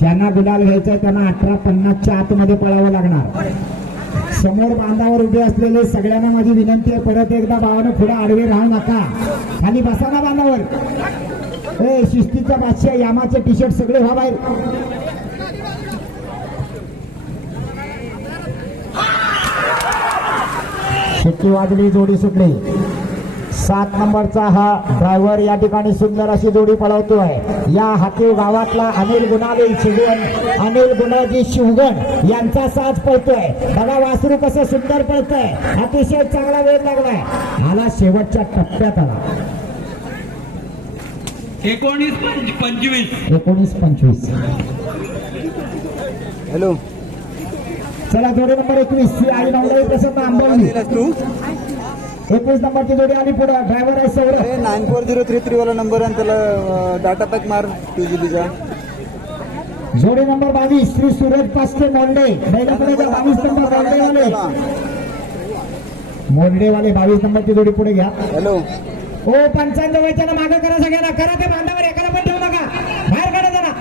ज्यांना गुलाल घ्यायचा त्यांना 18:50च्या आतमध्ये पळावं लागणार. समोर बांधावर उभे असलेले सगळ्यांना माझी विनंती आहे, परत एकदा भावानं पुढे आडवे राहू नका, खाली बसा ना बांधावर. शिस्तीचा बादशाह यामाचे टी शर्ट सगळे व्हा बाहेर. शिट्टी वाजली, जोडी सुटली. 7 नंबरचा हा ड्रायव्हर या ठिकाणी सुंदर अशी जोडी पळवतोय. या हातीव गावातला अनिल गुणाले शिवगण, अनिल गुणाजी शिवगण यांचा साज पळतोय. बघा वासरू कसं सुंदर पळतोय, अतिशय चांगला वेळ लागलाय. आला शेवटच्या टप्प्यात आला. 19-25. हॅलो, चला जोडी नंबर 21 ही आई नवलाई प्रसन्न आंबवली. 21 नंबरची जोडी आली पुढे. ड्रायव्हर आहे सौरभ. 9403 वाला नंबर आणि त्याला डाटा पॅक मार 2GB. जोडी number 22 Shri Suraj past Monday. 22 number मोंडेवाले 22 नंबरची जोडी पुढे घ्या. हॅलो, ओ 55 वयच्याला मागे करा, सगळ्यांना करा. ते बांधावर एकाला पण ठेवू नका, बाहेर काढा जरा.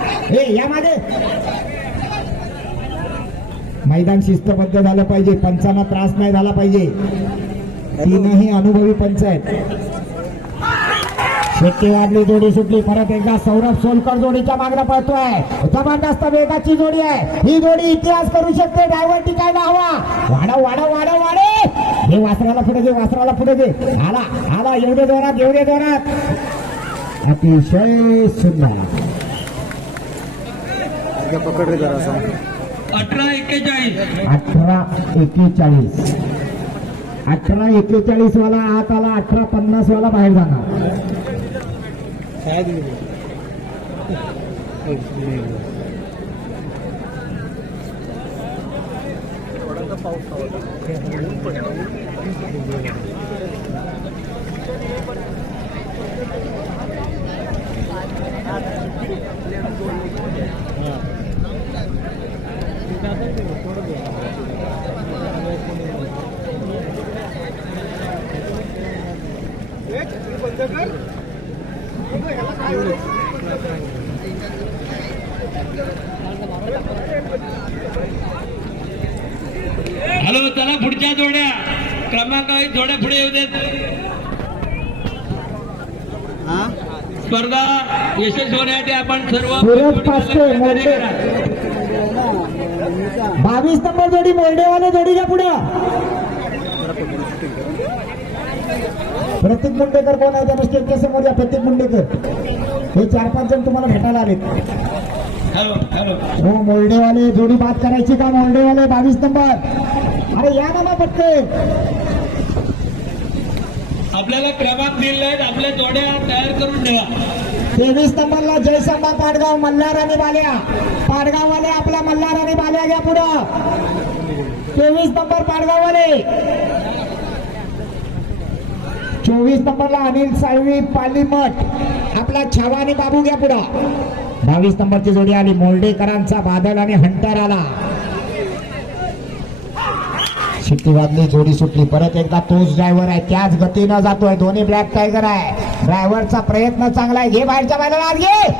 या मागे मैदान शिस्तबद्ध झालं पाहिजे, पंचांना त्रास नाही झाला पाहिजे. तीनही अनुभवी पंच आहेत. शेट्टी वाढली, जोडी सुटली. परत एकदा सौरभ सोलकर जोडीच्या मागणं पळतोय. जबरदस्त वेगाची जोडी आहे ही. जोडी इतिहास करू शकते. ड्रायव्हर टिकायला हवा. वाढव वाढव वाढव वाढे. हे वासराला पुढे घे, वासराला पुढे घे. आला आला, एवढे जोरात, एवढे जोरात. अतिशय सुंदर. पकड रे जरा. 18-41. 18-41 वाला आत आला. 18-50 वाला बाहेर जाणार. हॅलो, चला पुढच्या जोड्या क्रमांक जोड्या पुढे येऊ देत. स्पर्धा यशस्वी होण्यासाठी आपण सर्व सूरज पास्टे मोंडे. 22 नंबर जोडी मोंडेवाले जोडीच्या पुढे. प्रतीक मुंडेकर कोण आहे? त्या स्टेजच्या समोर या. प्रतीक मुंडेकर. हे 4-5 जण तुम्हाला भेटायला आलेत. Hello hello. हो, मोल्डेवाले जोडी बात करायची का? मोल्डेवाले 22 नंबर. अरे या ना पटके. आपल्याला क्रमांक दिलेले आहेत, आपल्या जोड्या तयार करून ठेवा. 23 नंबरला जयसंबा पाडगाव, मल्हार आणि बाल्या. पाडगाववाले आपला मल्हार आणि बाल्या घ्या पुढं. 23 नंबर पाडगाववाले. 24 नंबरला अनिल साळवी पालीमठ, आपला छावा आणि बाबू घ्या पुढं. 22 नंबरची जोडी आली. मोल्डेकरांचा बादल आणि हंटर आला. शिट्टी वाजली, जोडी सुटली. परत एकदा तोच ड्रायव्हर आहे, त्याच गतीनं जातोय. दोन्ही ब्लॅक टायगर आहे. ड्रायव्हरचा प्रयत्न चांगला आहे. घे बाहेरच्या बैलाला, घे.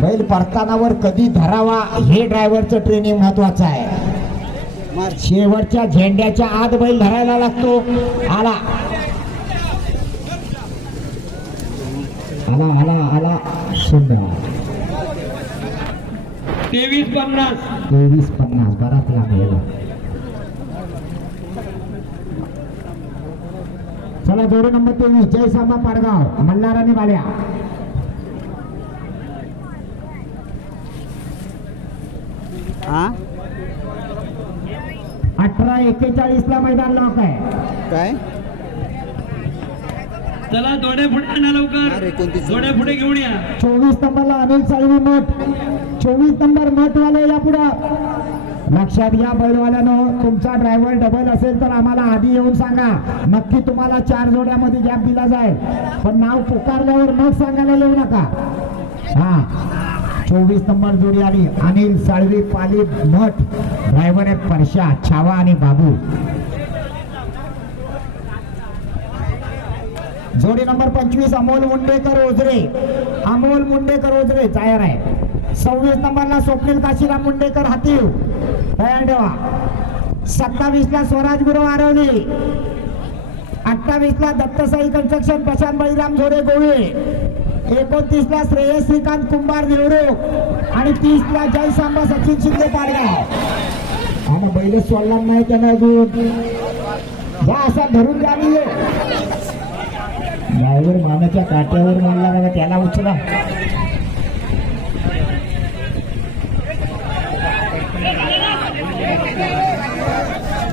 बैल परतानावर कधी धरावा हे ड्रायव्हरचं ट्रेनिंग महत्वाचं आहे. शेवटच्या झेंड्याच्या आत बैल धरायला लागतो. आला आला आला आला. सुंदर. 23-50. 23-50 बराच लांब गेला. चला जोडी नंबर 23 जयसांबा पाडगाव, मल्हार आणि बाल्या. हा 18-41 ला मैदान लॉक आहे. काय? चला जोड्या पुढे आणा लवकर. अरे, कोणती जोडी? जोड्या पुढे घेऊन या. 24 नंबरला अनिल साळवी मठ. 24 नंबर मठवाले या पुढं. लक्षात घ्या बैलवाल्यानं, तुमचा ड्रायव्हर डबल असेल तर आम्हाला आधी येऊन सांगा. नक्की तुम्हाला 4 जोड्यामध्ये गॅप दिला जाईल, पण नाव पुकारल्यावर मग सांगायला येऊ नका. हा 24 नंबर जोडी आली. अनिल साळवी पाली मठ. ड्रायव्हर आहे परशा, छावा आणि बाबू. जोडी नंबर 25 अमोल मुंडेकर ओझरे. अमोल मुंडेकर ओझरे तयार आहे. 26 नंबरला स्वप्नील काशीराम मुंडेकर हातीव तयार ठेवा. 27 ला स्वराज गुरु आरवली. 28 ला दत्तसाई कन्स्ट्रक्शन प्रशांत बळीराम झोडे गोवे. 29 ला श्रेयस श्रीकांत कुंभार निवडूक आणि 30 ला जय सांबा सचिन शिंदे पाडगाव. आणि बैल सोडला नाही त्यानं अजून जा असा धरून द्यावी. ड्रायव्हर मानाच्या काट्यावर मारला बघा त्याला उचला.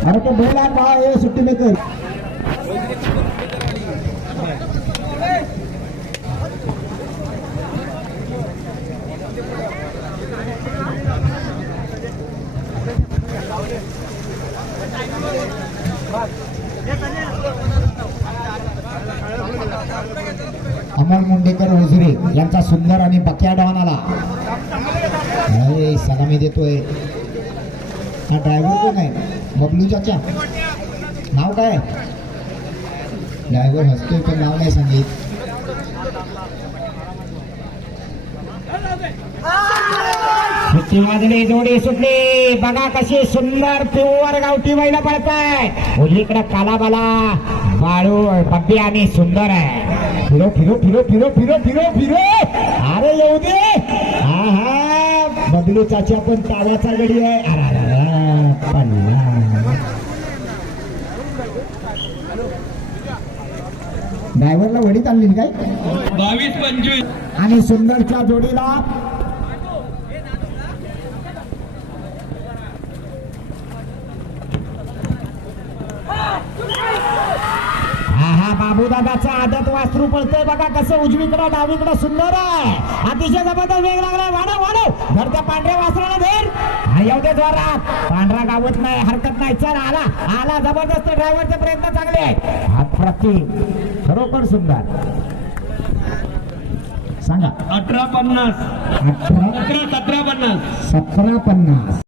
अरे तो बोला बा हे सुट्टी मेकर. अमर मुंडेकर हुजरे यांचा सुंदर आणि बक्या डॉन आला. सलामी देतोय. हा ड्रायव्हर कोण आहे? बबलू चाचा. नाव काय? ड्रायव्हर हसतोय पण नाव नाही सांगित. सुट्टी मधली जोडी सुटली बघा कशी सुंदर प्युअर गावठी बैला पडताय. उजवीकडे कालाबाला बाळू बब्बी आणि सुंदर आहे. फिरो फिरो फिरो फिरो फिरो फिरो फिरो. अरे येऊ दे. हा हा बबलू चाचा पण ताव्याचा गडी आहे. ड्रायव्हरला वडीत आणली काय? 22-25. आणि सुंदरच्या जोडीला बाबूदादाचा आदत वासरू पळतोय बघा कसं उजवीकडे डावीकडे सुंदर आहे. अतिशय जबरदस्त वेग लागलाय. वाढव वाढव घरच्या पांढऱ्या वासराला धर. येऊ दे जोरात. पांढरा गावत नाही हरकत नाही. चल आला आला जबरदस्त. ड्रायव्हरचे प्रयत्न चांगले आहेत. हात प्रति खरोखर सुंदर. सांगा 18-50. 17-50. 17-50.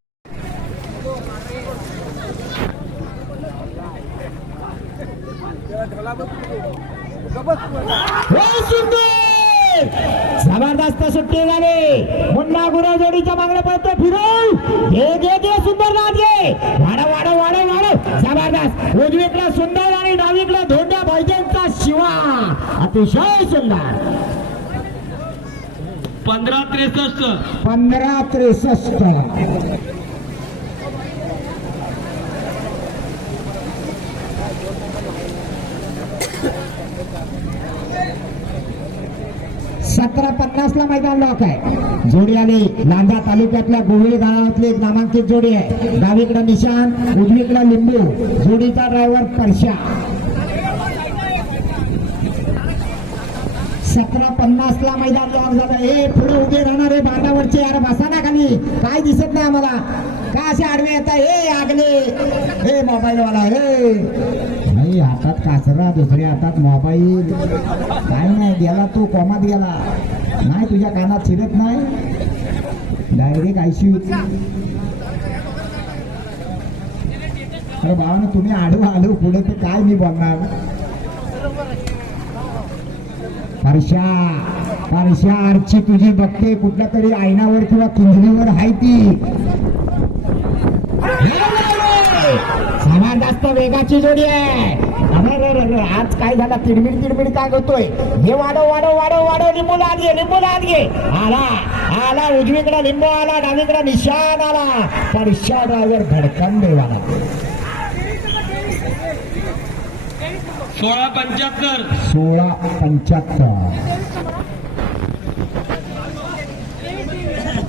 जबरदस्त सुट्टी झाली. मुन्ना गुरु जोडीच्या मागणे पळतो. फिरव घे घे घे सुंदर नाद घे. वाढव वाढव वाढव वाढव. जबरदस्त. उजवीकडे सुंदर आणि डावीकडे धोंड्या भाईजांचा शिवा. अतिशय सुंदर. 15-63. 15-63. ला मैदान लॉक आहे. जोडी आली लांजा तालुक्यातल्या गोवळी गावातली एक नामांकित जोडी आहे. डावीकडे निशान उजवीकडे लिंबू. जोडीचा ड्रायव्हर परशा. 17:50 ला मैदान लॉक झालं. हे पुढे उभे राहणारे बांधावरचे यार बसा ना खाली. काय दिसत नाही आम्हाला. का असे आडवे येत आहे? हे आगले हे मोबाईल वाला हे नाही. हातात कासरा दुसऱ्या हातात मोबाईल. काय नाही गेला तो कोमात गेला नाही. तुझ्या कानात शिरत नाही. Direct ICU. भावना तुम्ही आडू आलो पुढे तर काय मी बोलणार. परशा परशा आरची तुझी बघते कुठल्या तरी आयनावर किंवा किंजलीवर आहे ती. जास्त वेगाची जोडी आहे. आज काय झाला? तिडमिड तिडमिड काय होतोय? हे वाढव वाढव वाढव वाढव. लिंबू लाद घे लिंबू लाद घे. आला आला उजवीकडे लिंबू आला डावीकडे निशान आला. परशा ड्रायव्हर धडकन देवाला. 16-75. 16-75.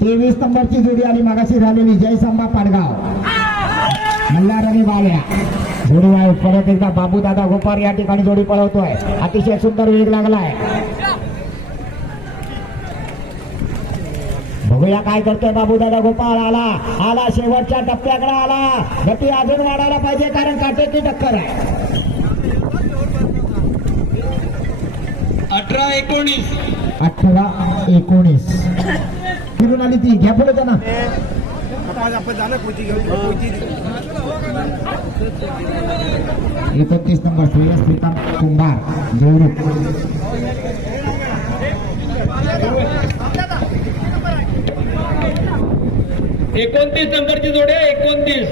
23 नंबरची जोडी आली मागाशी झालेली जय सांबा पाडगाव. मल्हार आणि बाल्या जोडी आहे. परत एकदा बाबू दादा गोपार या ठिकाणी जोडी पळवतोय. अतिशय सुंदर वेग लागलाय. बघूया काय करतोय बाबू दादा गोपाळ. आला आला शेवटच्या टप्प्याकडे आला. गती अजून वाढायला पाहिजे कारण काटेची टक्कर आहे. 18-19. 18-19 फिरून आली ती. घ्या पुढे त्यांना. आपण झालं पोची 29 नंबर श्रेयस श्रीकांत कुंभार देवरुख. 29 नंबरची जोडी आहे 29.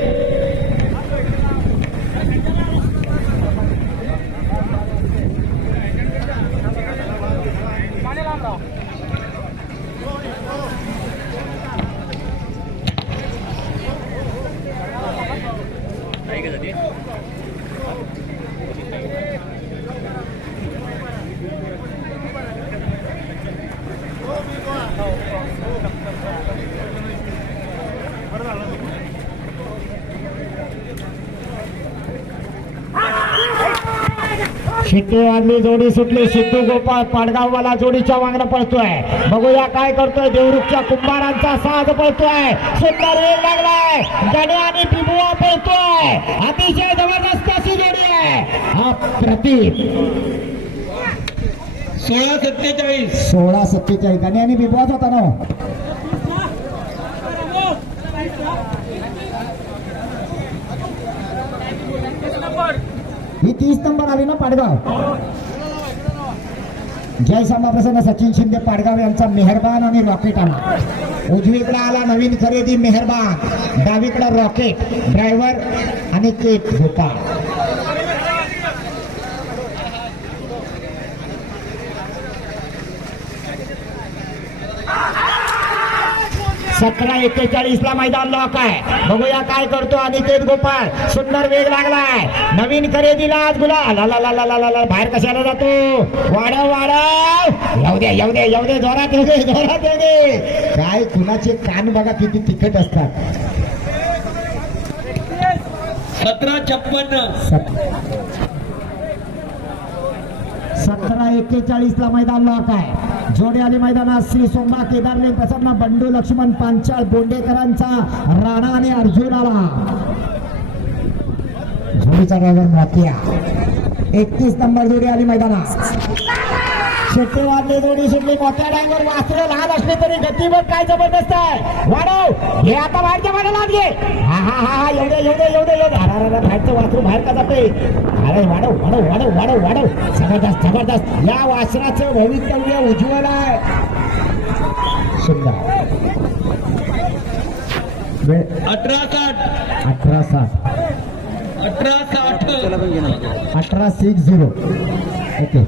शिट्टी वाजली, जोडी सुटली. सिद्धू गोपाळ पाडगाववाला जोडीच्या मागणं पळतोय. बघूया काय करतोय. देवरुखच्या कुंभारांचा साज पळतोय. सुंदर वेग लागलाय. गणे आणि बिबुआ पळतोय. अतिशय जबरदस्त अशी जोडी आहे. अप्रतिम. 16-47. 16-47 गणे आणि बिबुआच होता ना. ही 30 नंबर आली ना पाडगाव. जय सांबा प्रसन्न सचिन शिंदे पाडगाव यांचा मेहरबान आणि रॉकेट आला. उजवीकडे आला नवीन खरेदी मेहरबान. डावीकडे रॉकेट ड्रायव्हर आणि केट गोपाळ. सतरा 41 ला मैदान लॉक आहे. बघूया काय करतो अनिकेत गोपाळ. सुंदर वेग लागलाय. नवीन खरेदीला आज गुलाल. बाहेर कशाला जातो. वाढव वाढव. येऊ दे येऊ दे येऊ दे. जोरात येऊ दे जोरात येऊ दे. काय कुणाचे कान बघा किती तिखट असतात. 17-56. 17-41 ला मैदान लॉक आहे. जोडी आली मैदानात श्री सोमनाथ केदारने प्रसन्न बंडू लक्ष्मण पांचाळ बोंडेकरांचा राणा आणि अर्जुन आला. जोडीचा ड्रायव्हर मोतिया. 31 नंबर जोडी आली मैदानात. शेट्टी वाजले, जोडी सुटली. मोठ्या ड्रायव्हर वासरे लहान असले तरी गतीवर काय जबरदस्त आहे. वाढव हे आता बाहेरच्या मागे घे. हा हा हा हा एवढे एवढे एवढे एवढे. अरे बाहेरचं वासरू बाहेर का जाते. अरे वाढव वाढव वाढव वाढव वाढव. जबरदस्त जबरदस्त. या वासराचं भवितव्य उज्ज्वल आहे. सुंदर. 18-60. 18-60. 18-60. 18-60. ओके.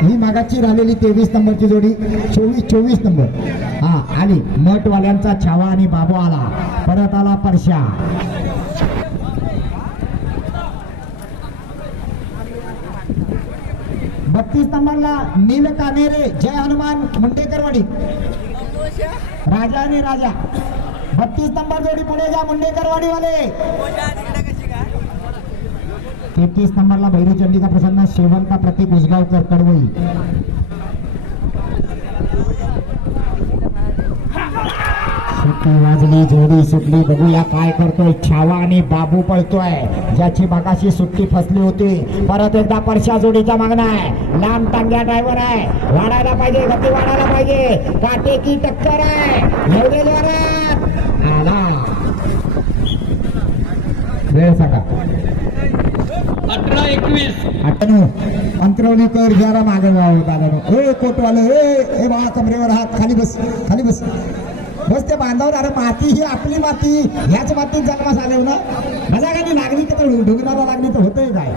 ही मागाची राहिलेली 23 नंबरची जोडी. 24 नंबर हा आली. मठवाल्यांचा छावा आणि बाबू आला. परत आला परशा. बत्तीस नंबरला नील कानेरे जय हनुमान मुंडेकरवाडी. राजा आणि राजा. 32 नंबर जोडी पुढे जा मुंडेकरवाडी वाले. 33 नंबरला भैरू चंडिका प्रसन्न शेवंता प्रतीक उसगावकर कडवई. सुट्टी वाजली, जोडी सुटली. बघूया काय करतोय. छावा आणि बाबू पळतोय. ज्याची मागाशी सुट्टी फसली होती. परत एकदा परशा जोडीच्या मागणं आहे. लांब टांग्या ड्रायव्हर आहे. वाढायला पाहिजे, गती वाढायला पाहिजे. काटेकी टक्कर आहे. एवढे जोरात आला. वेळ सांगा. 18-21. अंतरवलीकर जरा मागे जावं. ए कोटवाले ए बाळा कमरेवर हात. खाली बस खाली बस बस. ते बांधावर. अरे माती ही आपली माती. ह्याच मातीत जन्मास आले ना. माझ्या काही लागली की तर ढुगणारा लागली तर होतंय काय.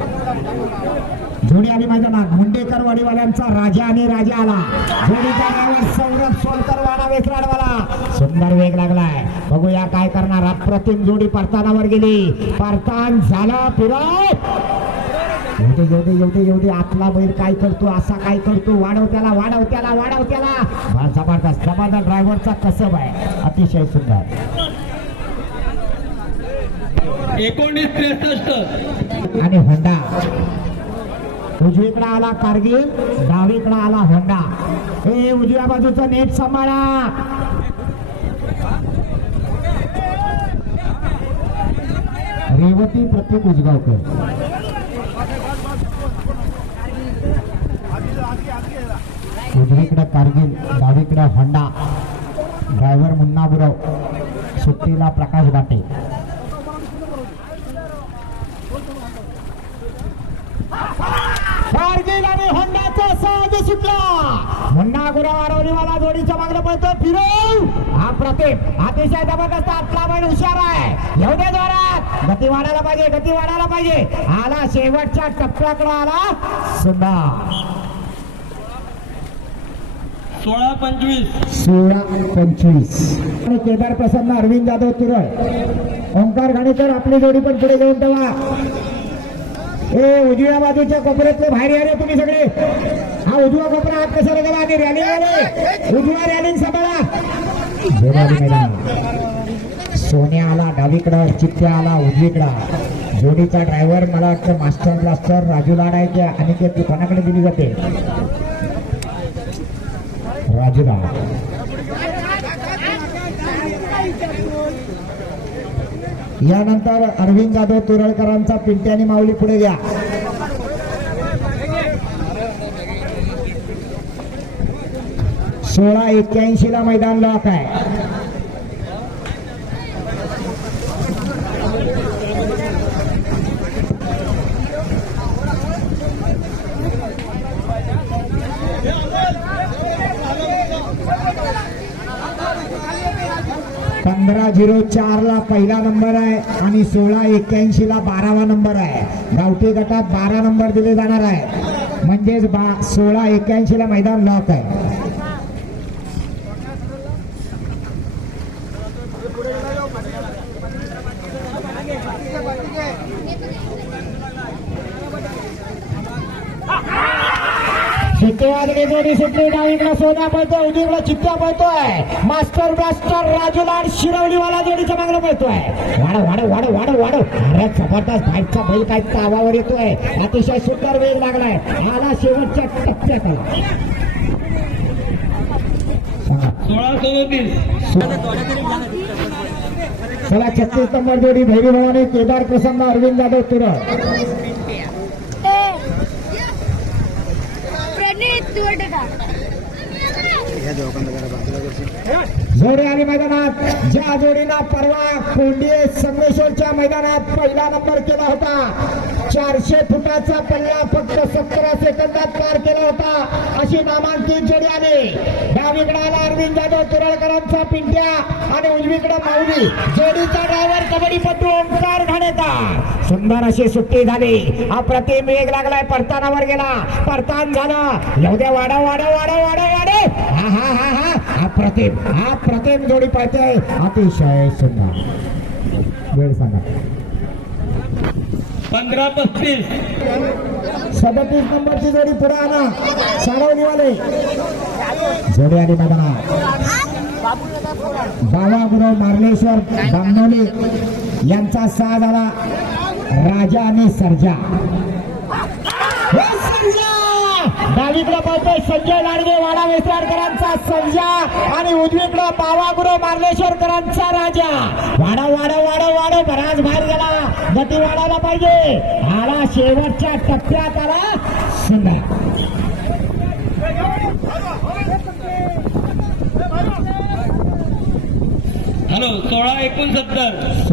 जोडी आली मैदानात. मुंडेकर वाडीवाल्यांचा राजा आणि राजा आला. जोडीचा ड्रायव्हर सौरभ सोलकर वाडा वेसराडवाला. सुंदर वेग लागलाय. बघूया काय करणार. अप्रतिम जोडी परतानावर गेली. परतान झाला पुरा. एवढे आतला बैल काय करतो. असा काय करतो. वाढव त्याला वाढव त्याला वाढव त्याला. जबरदस्त जबरदस्त. ड्रायव्हरचा कसब आहे. अतिशय सुंदर. 19-63. आणि होंडा. उजवीकडे आला कारगिल. डावीकडे आला होंडा. हे उजव्या बाजूचा नेट सांभाळा. रेवती प्रतीक उसगावकर. उजवीकडे कारगिल, डावीकडे होंडा. ड्रायव्हर मुन्ना गुरव. सुट्टीला प्रकाश बाटे. कारगिल आणि होंडाचा साज सुटला. मुन्ना गुरव आरवलीवाला जोडीच्या मागणं पळतो. फिरव. अप्रतिम अतिशय जबरदस्त आपला बैल हुशार आहे येऊ दे जोरात गती वाढायला पाहिजे गती वाढायला पाहिजे आला शेवटच्या टप्प्याकडे आला सुंदर 16-25 16-25 आणि केदार प्रसन्न अरविंद जाधव तुरळ ओंकार घाणेकर आपली जोडी पण पुढे घेऊन ठेवा ए उजव्या बाजूच्या कोपऱ्यातले बाहेर या रे तुम्ही सगळे हा उजवा कोपरा हात कशाला गेला आणि रॅलिंग आले उजवा रॅलिंग सांभाळा सोन्या आला डावीकडं चित्त्या आला उजवीकडं जोडीचा ड्रायव्हर मला वाटतं मास्टर ब्लास्टर राजू लाड आहे की अनिकेत ती कोणाकडे दिली जाते राजू लाड यानंतर अरविंद जाधव तुरळकरांचा पिंट्यानी माऊली पुढे घ्या 16-81 ला मैदान लॉक आहे पंधरा 04 ला पहिला नंबर आहे आणि 16-81 ला 12वा नंबर आहे गावठी गटात 12 नंबर दिले जाणार आहे म्हणजेच 16-81 ला मैदान लॉक आहे शिट्टी वाजली जोडी सुटली डावीकडे सोन्या पळतोय उजवीकडे चित्त्या पळतोय मास्टर ब्लास्टर राजू लाड शिरवलीवाला जोडीच्या मागणं पळतोय वाढ अरे जबरदस्त बाईकचा बैल काय तावावर येतोय अतिशय सुंदर वेग लागलाय आला शेवटच्या टप्प्यात आला 16-37 चला 36 नंबर जोडी भैरी भवानी केदार प्रसन्न अरविंद जाधव तुरळ जोडी आली मैदानात ज्या जोडीला परवा कोंडिये संगमेश्वरच्या मैदानात पहिला नंबर केला होता 400 फुटाचा पल्ला फक्त 17 सेकंदात पार केला होता अशी नामांकित जोडी आली डावीकडे आला अरविंद जाधव तुरळकरांचा पिंट्या आणि उजवीकडे माऊली जोडीचा ड्रायव्हर कबड्डीपटू ओंकार घाणेकर सुंदर अशी सुट्टी झाली अप्रतिम वेग लागलाय परतानावर गेला परतान झालं एवढ्या वाडा हा अप्रतिम जोडी पळते अतिशय सुंदर वेळ सांगा 15-35 37 नंबरची जोडी पुढे आणा साडवलीवाले जोडी आली मैदानात बाबा गुरु मार्लेश्वर बांगनोली यांचा साथ झाला राजा आणि सर्जा डावीकडे पळतोय संजय लाडगे वाडा वेसराडकरांचा सर्जा आणि उजवीकडे बाबा गुरु मार्लेश्वरकरांचा राजा वाडा बराच बाहेर गेला गती वाढायला पाहिजे आला शेवटच्या टप्प्यात आला सुंदर हॅलो 16-69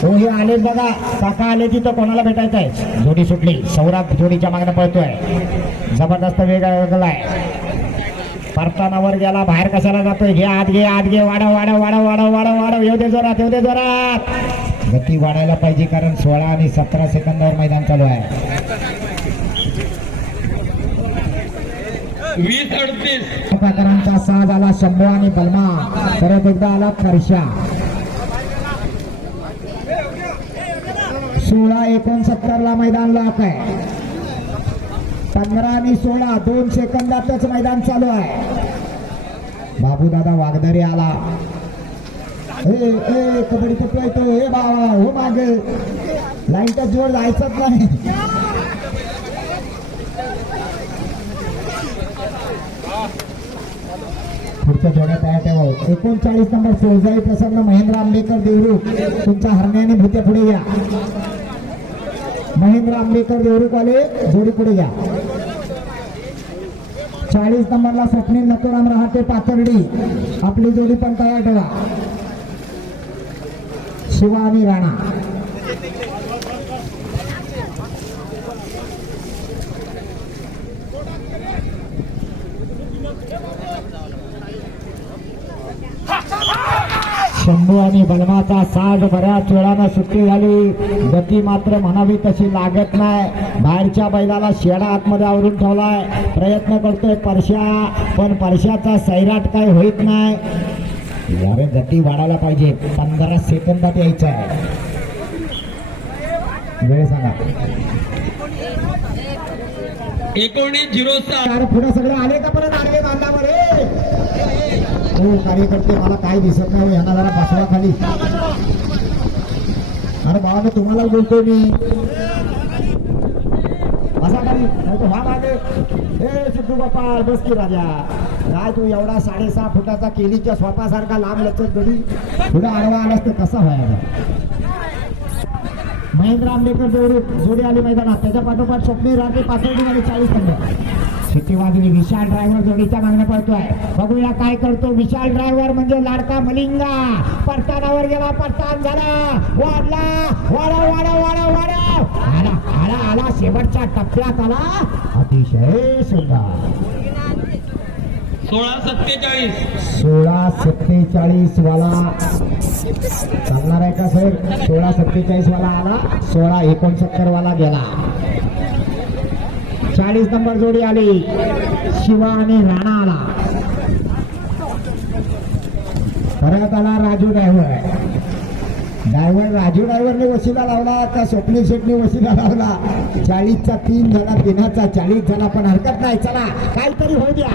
हो हे आले बघा काका आले तिथं कोणाला भेटायचं आहे जोडी सुटली सौरभ जोडीच्या मागणं पळतोय जबरदस्त वेग लागलाय परतानावर गेला बाहेर कशाला जातोय घे आत घे वाढव येऊ दे जोरात गती वाढायला पाहिजे कारण 16 आणि 17 सेकंदावर मैदान चालू आहे 20-38 प्रकारांचा साज आला शंभू आणि बलमा परत एकदा आला परशा 16-69 ला मैदान लॉक आहे 15 आणि 16 2 सेकंदातच मैदान चालू आहे बाबू दादा वागदरे आला कबड्डी पटवायचो हे बाबा हो मागे लाईनच्या जोर जायचंच नाही पुढच्या जोड्या तयार ठेवा 39 नंबर फौजाई प्रसन्न महेंद्र आंबेकर देवरूख तुमच्या हरण्याने भूत्या पुढे घ्या महेंद्र आंबेकर देवरूख आले जोडी पुढे घ्या 40 नंबरला स्वप्नील नथुराम रहाटे पाथर्डी आपली जोडी पण तयार ठेवा शिवा आणि राणा. शंभू आणि बलमाचा साज बऱ्याच वेळानं सुट्टी झाली. गती मात्र म्हणावी तशी लागत नाही. बाहेरच्या बैलाला शेडा आतमध्ये आवरून ठेवलाय. प्रयत्न करतोय परश्या, पण परश्याचा सैराट काय होत नाही. यारे गती वाढायला पाहिजे. 15 सेकंदात यायचं आहे. वेळ सांगा. 19:07. यार पुढे सगळे आले का परत आले बांधामध्ये. हो कार्यकर्ते मला काय दिसत नाही. यांना जरा बसवा खाली. अरे बाबा तुम्हाला बोलतोय मी. बसा खाली नाही तर व्हा मागे. हे सिद्धू गोपाळ बस की राजा. काय तू एवढा 6.5 फुटाचा केलीच्या स्वतःसारखा लांब लचक गडी पुढे आडवा आलास तर कसा व्हायला. महेंद्र आंबेकर जोडी आली मैदानात. त्याच्या पाठोपाठ स्वप्नी रात्री पासष्ट आणि 40 नंबर. शिट्टी वाजली. विशाल ड्रायव्हर जोडीच्या मागण्या पळतोय. बघूया काय करतो विशाल ड्रायव्हर. म्हणजे लाडका मलिंगा. परतानावर गेला. परतान झाला. वाढला. वाढा वाढा वाढा वाढा. आला आला आला. शेवटच्या टप्प्यात आला. अतिशय सुंदर. 16:47. 16:47 वाला चालणार आहे का सर. 16:47 वाला आला. 16:69 वाला गेला. 40 नंबर जोडी आली. शिवा आणि राणा आला. परत आला राजू ड्रायव्हर. राजू ड्रायव्हरने वशिला लावला का स्वप्नील शेटने वशिला लावला. 40चा 3 झाला. 3चा 40 झाला. पण हरकत नाही. चला काहीतरी होऊ द्या.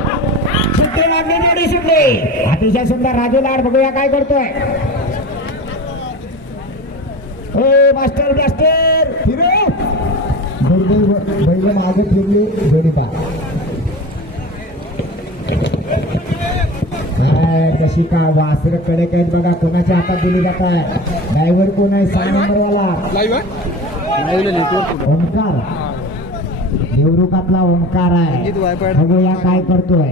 सुट्टी लागली. जोडी सुटली. अतिशय सुंदर. राजू लाड बघूया काय करतोय. ए मास्टर ब्लास्टर फिरो. बैल मागे फिरली. जोडीदार कशी का वासर कडे काय बघा. कोणाच्या हातात दिली जात आहे. ड्रायव्हर कोण आहे. 6 नंबर वाला ओंकार. देवरुखातला ओंकार आहे. बघूया काय करतोय.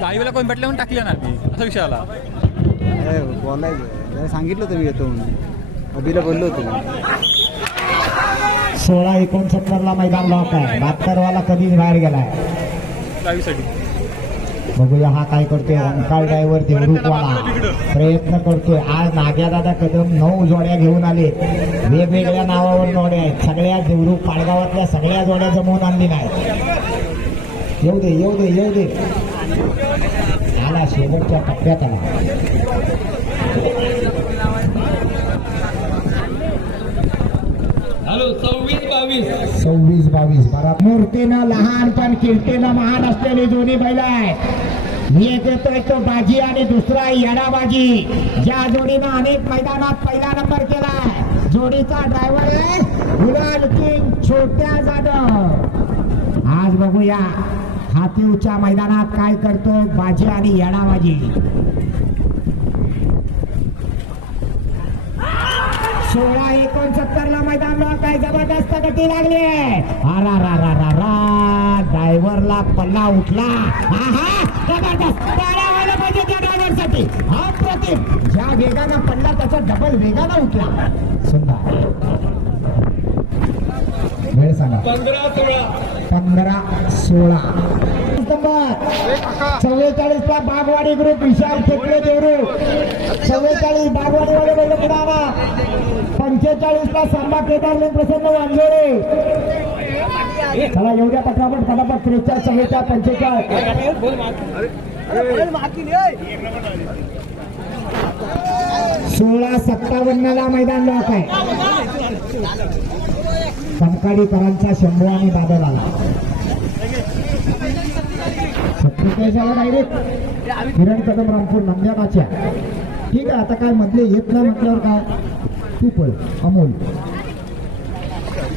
लाईव्हला कोण भेटले म्हणून टाकले ना मी असा विषय आला. बोलायचं सांगितलं होतं मी येतो म्हणून. अभिला बोललो होतो. 16:69 ला मैदान लॉक आहे. 72 वाला कधीच बाहेर गेलाय. लाईव्हसाठी बघूया हा काय करतोय. ओंकार ड्रायव्हर देवरुखवाला प्रयत्न करतोय. आज नाग्या दादा कदम 9 जोड्या घेऊन आले. वेगवेगळ्या नावावर जोड्या आहेत. सगळ्या देवरुख पाडगावातल्या सगळ्या जोड्या जमवून आणली नाही. येऊ दे येऊ दे येऊ दे. आला शेवटच्या टप्प्यात आला. हॅलो 26-22. 26-22 बरा. मूर्तीनं लहान पण कीर्तीनं महान असलेली दोन्ही बैल आहेत. एक येतोय तो बाजी आणि दुसरा येडाबाजी. ज्या जोडीनं अनेक मैदानात पहिला नंबर केलाय. जोडीचा ड्रायव्हर आहे गुलाल किंग छोट्या जाधव. आज बघूया हातीवच्या मैदानात काय करतो बाजी आणि येडाबाजी. 16:69 ला मैदान लॉक आहे. जबरदस्त गती लागली आहे. आरा रा रा रा रा. ड्रायव्हरला पल्ला उठला. आहा जबरदस्त. टाळ्या व्हायला पाहिजे त्या ड्रायव्हरसाठी. अप्रतिम. ज्या वेगानं पडला त्याचा डबल वेगानं उठला. सुंदर. वेळ सांगा. 15-16. 15-16 नंबर. 44 ला बागवाडी ग्रुप विशाल खेकडे देवरू. 44 बागवाडी वाले बैल पुढे आला. 45 ला संभा केदार प्रसन्न वांजोळे. चला एवढ्या पटापट फटाफट 43 44 45. 16:57 ला मैदान लॉक आहे. समकाडीकरांचा शंभू आणि बादल आला. 47 डायरेक्ट किरण कदम रामपूर नंद्यानाच्या. ठीक आहे आता काय मधले येत नाही म्हटल्यावर काय. पीपल अमोल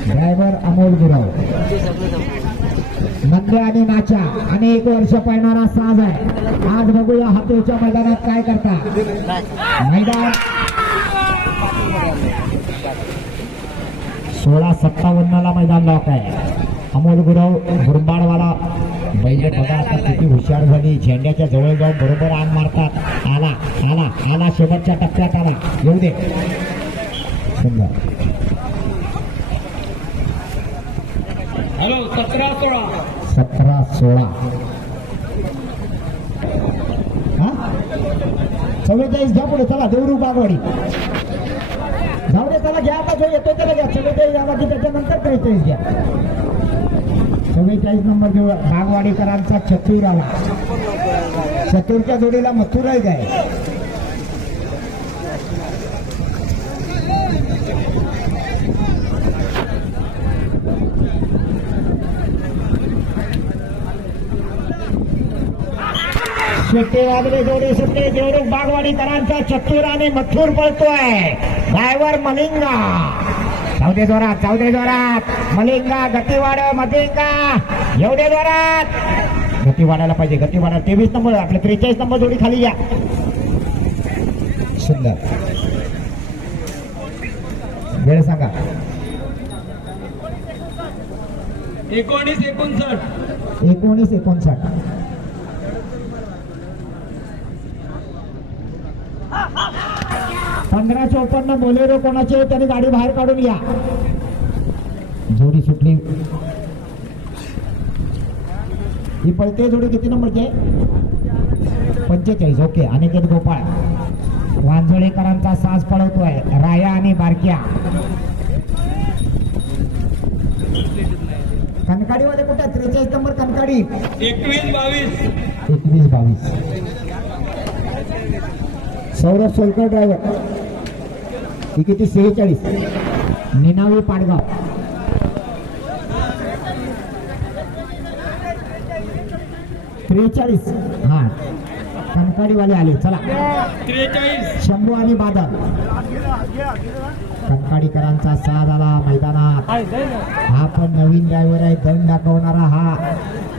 ड्रायव्हर अमोल गुराव. नंद्या आणि नाच्या अनेक वर्ष पळणारा साज आहे. आज बघूया हातोच्या मैदानात काय करता. मैदान 16:57 ला मैदान लॉक आहे. अमोल गुराव गुरबाडवाला बैल बघा आता किती हुशार झाली. झेंड्याच्या जवळ जाऊन बरोबर आण मारतात. आला आला आला. शेवटच्या टप्प्यात आला. येऊ दे. सुंदर. हॅलो 17-16. 17-16. हा 44 घ्या पुढे. चला देवरू बागवाडी जाऊ दे. त्याला घ्या आता. जो येतोय त्याला घ्या. 44 आला की त्याच्यानंतर 43 घ्या. 44 नंबर जो बागवाडीकरांचा चतुर आला. चतुरच्या जोडीला मथुराईज आहे. सुट्टे वाजले जोडी सुट्टे. देवरुख बागवाडीकरांचा चतुर आणि मथुर पळतोय. ड्रायव्हर मलिंगा. जाऊ दे जोरात. जाऊ दे जोरात. मलिंगा गती वाढव. मलिंगा एवढे जोरात. गती वाढायला पाहिजे. गती वाढा. 23 नंबर आपले 43 नंबर जोडी खाली घ्या. सुंदर. वेळ सांगा. 19-59. 19-59. पंधरा 54 बोलेरो कोणाचे त्यांनी गाडी बाहेर काढून या. जोडी सुटली. ही पळते जोडी किती नंबरची? 45. ओके. अनिकेत गोपाळ वांजळेकरांचा साज पळवतोय. राया आणि बारक्या. कनकाडीमध्ये कुठे? 43 नंबर कनकाडी. 21-22. 21-22. सौरभ सोलकर ड्रायव्हर. ही किती? 46. निनावी पाडगाव. त्रेचाळीस. हा कनकाडीवाले आले. चला 43. शंभू आणि बादल. कनकाडीकरांचा साथ आला मैदानात. हा पण नवीन ड्रायव्हर आहे. दंड दाखवणारा हा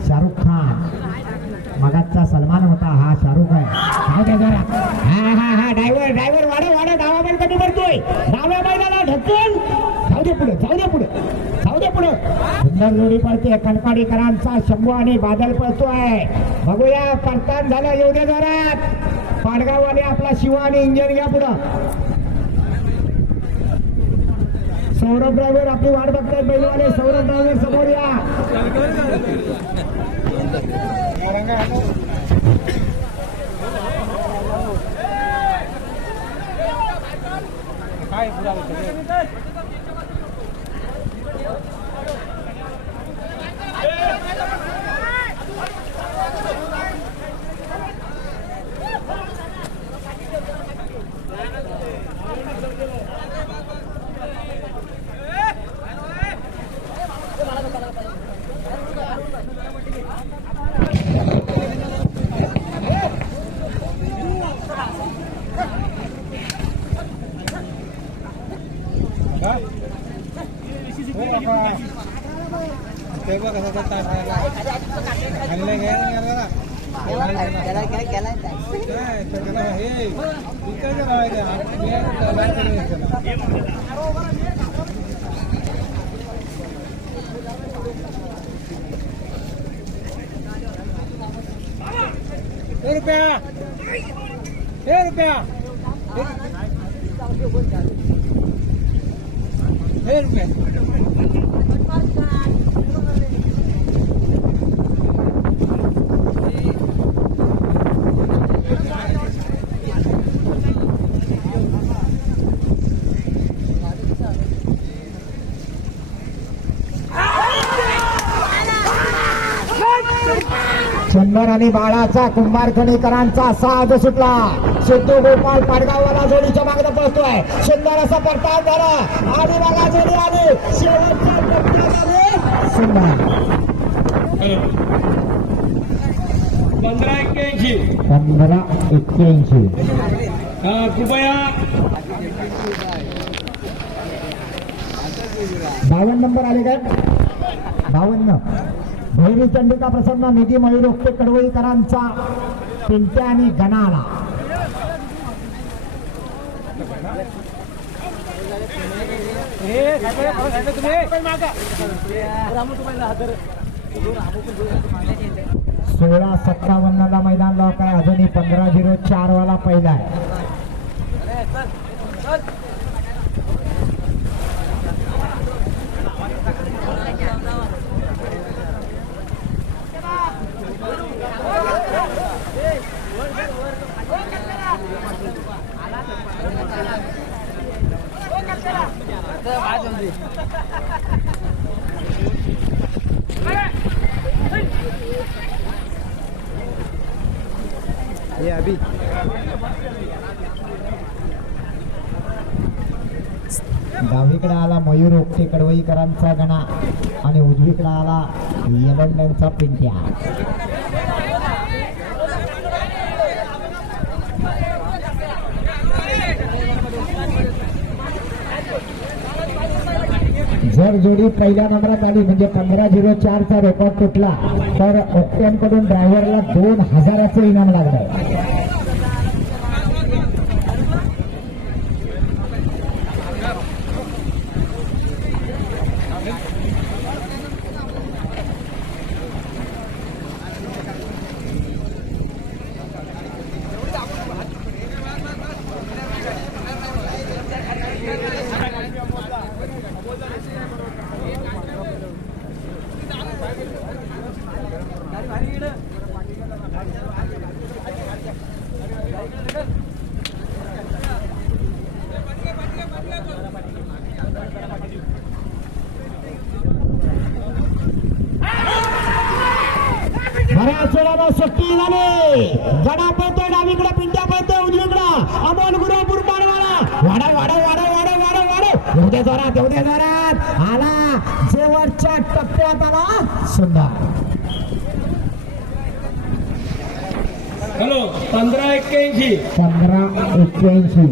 शाहरुख खान. मगाचा सलमान होता. हा शाहरुख आहे. हा हा हा ड्रायव्हर वाढ डावा कधी भरतोय. डाव्या बैलाला ढकल. जाऊ दे पुढे. जाऊ दे पुढे. जाऊ दे पुढे. सुंदर जोडी पळते. कनकाडीकरांचा शंभू आणि बादल पळतोय. बघूया परतान झालं. येऊ दे जोरात. पाडगाववाले आपला शिवा आणि इंजन घ्या पुढं. सौरभ ड्रायव्हर आपली वाट बघताय. बैलवाले सौरभ ड्रायव्हर समोर या. सुंदर आणि बाळाचा कुंभारखणीकरांचा साज सुटला. सिद्धू गोपाळ पाडगाववाला जोडीच्या मागणं पळतोय. सुंदर असा परताव झाला आणि बघा जोडी आली. शेवटच्या टप्प्यात सुंदर 15-81. 15-81. कृपया 52 नंबर आले काय? 52. भैरी चंडिका प्रसन्न निधी मयूर ओक्ते कडवईकरांचा पिंट्या आणि गणाला. सोळा 57 मैदान लॉक आहे. अजूनही 15-04 वाला पहिला आहे. हे अभि डावीकडे आला मयूर ओकटे कडवईकरांचा गणा आणि उजवीकडे आला येलंड्यांचा पिंट्या. जर जोडी पहिल्या नंबरात आली म्हणजे 15:04 चा रेकॉर्ड तुटला तर ओकट्यांकडून ड्रायव्हरला 2000चं इनाम लागलं. सुट्टी झाली. गडा पळतोय डावीकडे, पिंट्या पळतोय उजवीकडे. अमोल गुरु बुरबाडवाला वाडा वाडा वाडा वाडा वाडा वाडा एवढ्या जोरात आला. शेवटच्या टप्प्यात आला सुंदर. हॅलो 1581. 1581.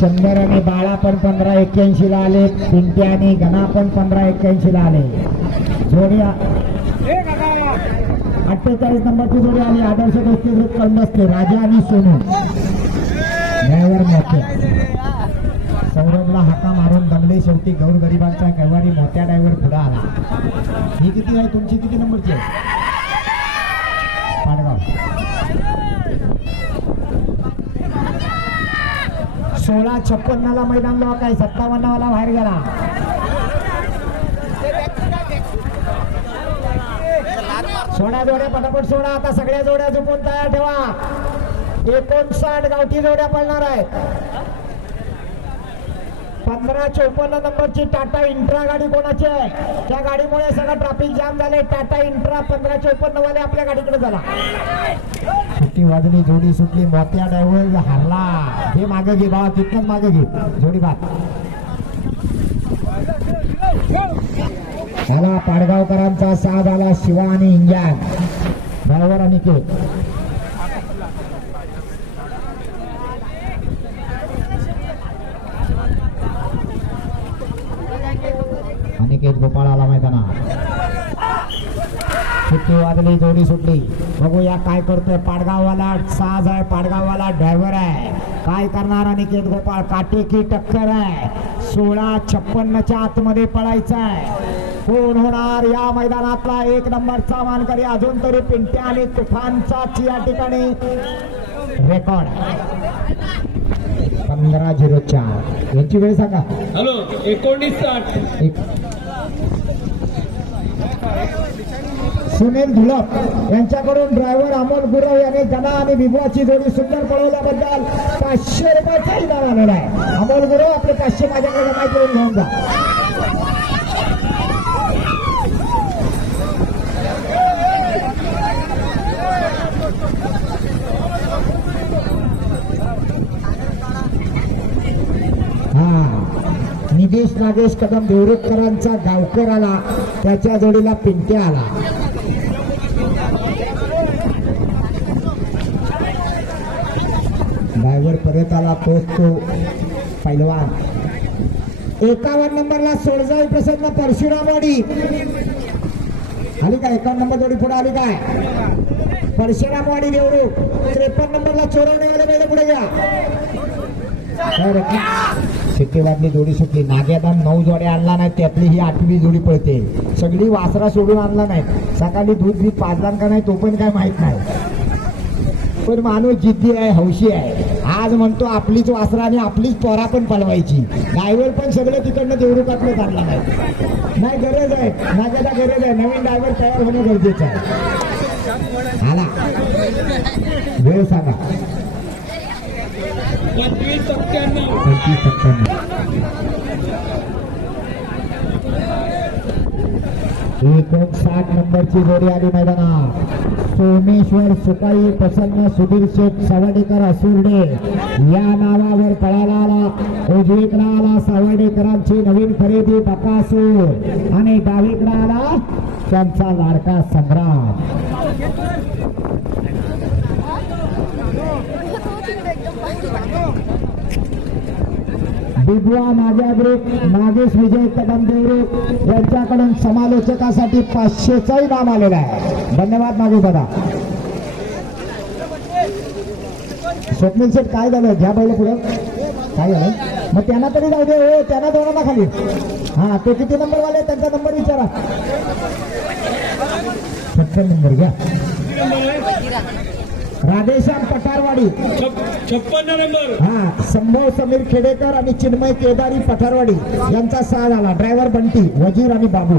चंदर आणि बाळा पण 1581 ला आले. पिंट्या आणि गणा पण 1581 ला आले. जोडी 48 नंबरची जोडी आली. आदर्श गोष्टी ग्रुप कळमस्ते राजा आणि सोनू ड्रायव्हर मोठे. सौरभला हाका मारून दमले. शेवटी गौरगरिबांचा कैवारी मोठ्या ड्रायव्हर पुढे आला. ही किती आहे तुमची? किती नंबरची आहे? पाडगाव 16:56 ला मैदान लॉक आहे. 57 वाला बाहेर गेला. सोडा जोड्या पटापट सोडा. आता सगळ्या जोड्या झुकून तयार ठेवा. 59 गावठी जोड्या पळणार आहेत. 1554 नंबरची टाटा इंट्रा गाडी कोणाची आहे? त्या गाडीमुळे सगळं ट्रॅफिक जाम झाले. टाटा इंट्रा 1554 वाले आपल्या गाडीकडे झाला. सुट्टी वाजली. जोडी सुटली. मोत्या ड्रायव्हर हारला. हे मागे घे बाबा, तिथनच मागे घे. जोडी बात झाला. पाडगावकरांचा साथ आला. शिवा आणि इंजान ड्रायव्हर अनिकेत. अनिकेत गोपाळ आला मैदानात. सुट्टी वाजली. जोडी सुटली. बघूया काय करतोय पाडगाववाला. साज आहे पाडगाववाला. ड्रायव्हर आहे. काय करणार अनिकेत गोपाळ? काटेकी टक्कर आहे. 16:56च्या आतमध्ये पळायचं आहे. कोण होणार या मैदानातला 1 नंबरचा मानकरी? अजून तरी पिंट्या आणि तुफानचाच या ठिकाणी रेकॉर्ड. 15:04 यांची वेळ सांगा. हॅलो 19:60. सुनील धुलप यांच्याकडून ड्रायव्हर अमोल गुरव याने गणा आणि बिबुआची जोडी सुंदर पळवल्याबद्दल 500 रुपयाचा इनाम आलेला आहे. अमोल गुरव आपले 500 माझ्याकडे जमा करून घेऊन जा. निदेश नागेश कदम देवरुखकरांचा गावकर आला. त्याच्या जोडीला पिंट्या आला. ड्रायव्हर परत आला. तोच तो पैलवान. 51 नंबरला सोळजाई प्रसन्न परशुरामवाडी आली काय? 51 नंबर जोडी पुढे आली काय? परशुरामवाडी देवरुख. 53 नंबरला चोरवणे पुढे घ्या. शिट्टी वाजली. जोडी सुटली. नाग्यादान 9 जोड्या आणला नाही. त्यातली ही 8वी जोडी पळते. सगळी वासरा सोडून आणला नाही. सकाळी दूध बीत पाजला का नाही तो पण काय माहित नाही. पण माणूस जिद्दी आहे, हौशी आहे. आज म्हणतो आपलीच वासरा आणि आपलीच पोरा पण पळवायची. ड्रायव्हर पण सगळं तिकडनं देवरुखातलं आणला नाही. गरज आहे. नाग्याला गरज आहे. नवीन ड्रायव्हर तयार होणं गरजेचं आहे. आला वेळ सांगा. $59 नंबरची जोडी आली मैदानात. सोमेश्वर सुकाई प्रसन्न सुधीर शेठ सावडेकर असुर्डे या नावावर पळाला आला. उजवीकडे आला सावडेकरांची नवीन खरेदी बकासूर आणि डावीकडे आला त्यांचा लाडका संग्राम. बिबवा माझ्या ग्रुप नागेश विजय कदम देवरे यांच्याकडून समालोचकासाठी 500चा इनाम आलेला आहे. धन्यवाद मागे बघा. स्वप्नील शेठ काय झालं घ्या बैल पुढे काय झालं मग त्यांना तरी जाऊ दे. हो त्यांना दोघांना खाली. हा ते किती नंबर वाले त्यांचा नंबर विचारा. 56 नंबर घ्या. राधेश्याम पठारवाडी 56 नंबर. हा संभव समीर खेडेकर आणि चिन्मय केदारी पठारवाडी यांचा साथ आला. ड्रायव्हर बंटी वजीर आणि बाबू.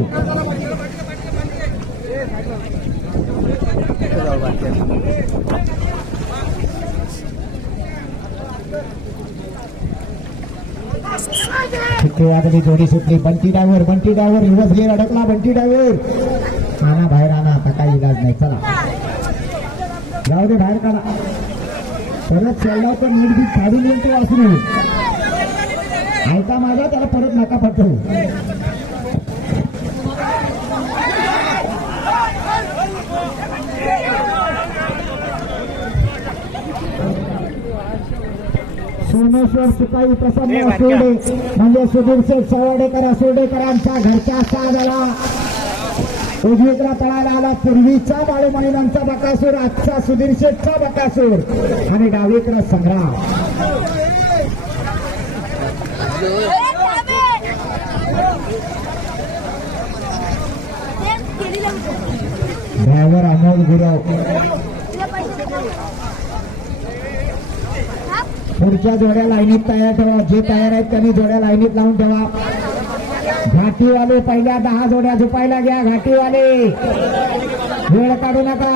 अगदी जोडी सुटली. बंटी ड्रायव्हर रिवर्स गेअर अडकला. बंटी ड्रायव्हर आणा बाहेर आणा. आता काही इलाज नाही. चला जाऊ दे बाहेर काढा. परत शेवला तर नीट बी काढून येऊन ते वाचून ऐका माझा त्याला परत नका पाठवू. सोमेश्वर सुकाई प्रसन्न असुर्डे म्हणजे सुधीर शेठ सावडेकर असुर्डेकरांचा घरचा साथ आला. उजवीकडे पळायला आला पूर्वीचा बाळू माईनांचा बकासूर आजचा सुधीर शेठचा बकासूर आणि डावीकडे संग्राम. ड्रायव्हर अमोल गुरव. पुढच्या जोड्या लाईनीत तयार ठेवा. जे तयार आहेत त्यांनी जोड्या लाईनीत लावून ठेवा. घाटीवाले पहिल्या 10 जोड्या झुपायला घ्या. घाटीवाले वेळ काढू नका.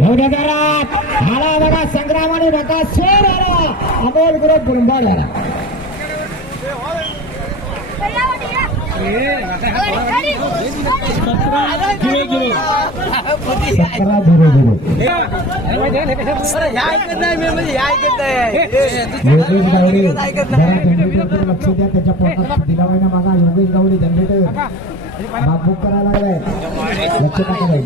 एवढ्या घरात आला बघा संग्रामाने बघा शेर आला. अमोल गुरव बुरंबाळ आला. 17-0. योगेश गावडे लक्ष द्या. त्याच्या पोटात दिलावायना मागा. योगेश गावडे जनरेटर बाबू करायला लागलाय. लक्ष टाकायला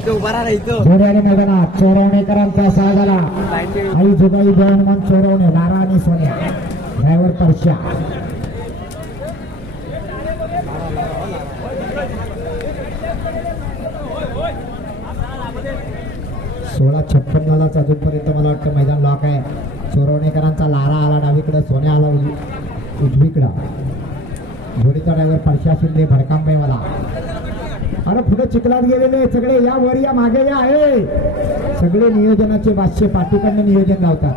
जोड्याने मैदानात चोरवणेकरांचा सहा झाला. आई जुगाई जवान चोरवणे लारा आणि सोन्या. ड्रायव्हर परश्या. सोळा 56 अजूनपर्यंत मला वाटतं मैदान लॉक आहे. चोरवणेकरांचा लारा आला डावीकडे. सोन्या आला उजवीकडं. जोडीचा ड्रायव्हर परश्या शिंदे भडकांबे मला. अरे पुढे चिखलात गेलेले सगळे या वर या मागे या आहे. सगळे नियोजनाचे बादशे पाठीकडनं नियोजन लावतात.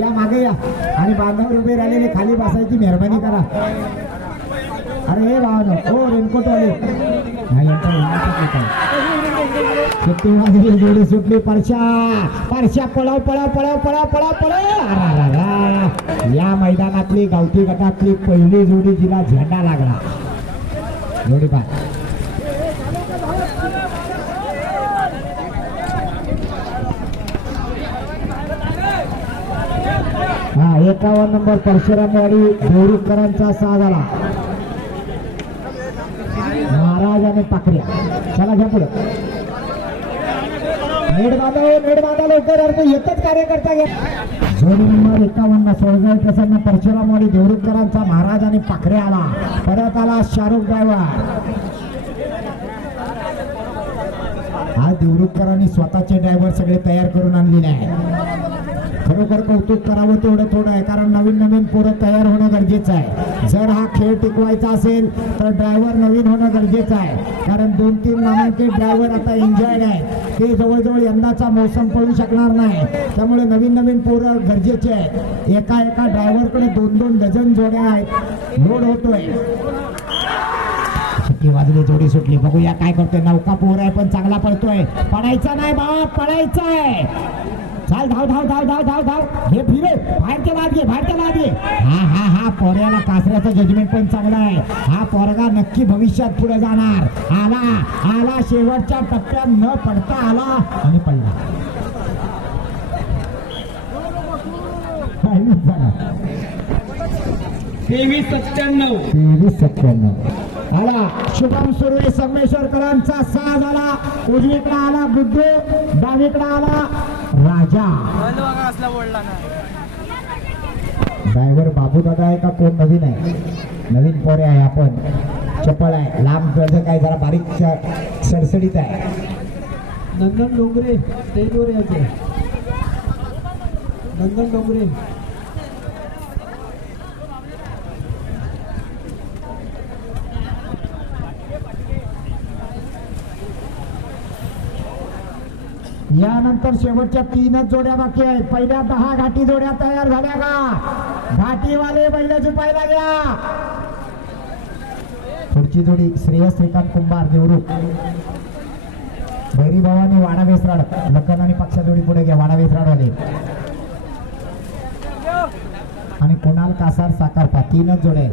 या मागे या आणि बांधावर उभे राहिलेले खाली बसायची मेहरबानी करा. अरे हे भाव हो रेनकोट वाले नाही यांचा उन्हाचं पीक आहे. सुट्टी वाजली जोडी सुटली परशा पळाव पळाव पळाव पळाव पळाव पळाव. या मैदानातली गावठी गटातली पहिली जोडी जिला झेंडा लागला जोडी पा हा 51 नंबर परशुरामवाडी देवरुखकरांचा 6 झाला. महाराज आणि पाखऱ्या चला घ्या पुढे नेट बांधा लवकर अर्थ एकच कार्यकर्ता घ्या. जोडी नंबर 51 सोळगाव प्रसन्न परशुरामवाडी देवरुखकरांचा महाराज आणि पाखरे आला. परत आला शाहरुख ड्रायव्हर. आज देवरुखकरांनी स्वतःचे ड्रायव्हर सगळे तयार करून आणलेले आहे. खरोखर कौतुक करावं तेवढं थोडं आहे कारण नवीन नवीन पोरं तयार होणं गरजेचं आहे. जर हा खेळ टिकवायचा असेल तर ड्रायव्हर नवीन होणं गरजेचं आहे कारण 2-3 नामांकित ड्रायव्हर आता इंजॉयड आहेत. ते जवळजवळ यंदाचा मोसम पळू शकणार नाही. त्यामुळे नवीन नवीन पोरं गरजेचे आहेत. एका ड्रायव्हरकडे 2-2 डझन जोड्या आहेत. लोड होतोय. सुट्टी वाजली जोडी सुटली. बघूया काय करतोय. नौका पोर आहे पण चांगला पळतोय. पडायचा नाही बाप पडायचा आहे. चाल धाव हे फिरे बाहेरच्या बाद घे. हा पोऱ्याला कासऱ्याचं जजमेंट पण चांगलं आहे. हा पोरगा नक्की भविष्यात पुढे जाणार. आला शेवटच्या टप्प्यात न पडता आला आणि पडला. 23-97 आला. शुभम सुर्वे संगमेश्वरकरांचा 6 झाला. उजवीकडे आला गुड्डू, डावीकडे आला राजा. ड्रायव्हर बाबू दादा आहे का कोण नवीन आहे? नवीन पोरे आहे. आपण चपळ आहे लांब गज काय जरा बारीक सडसडीत आहे. नंदन डोंगरे स्टेजवर यायचे. नंदन डोंगरे यानंतर शेवटच्या 3च जोड्या बाकी आहेत. पहिल्या 10 घाटी जोड्या तयार झाल्या का? घाटीवाले बैल झुपायला घ्या. पुढची जोडी श्रेयस श्रीकांत कुंभार देवरुख, भैरी भवानी वाडा वेसराड. लखन आणि पक्षा जोडी पुढे घ्या. वाडा वेसराडवाले आणि कुणाल कासार साकारपा. 3च जोड्या.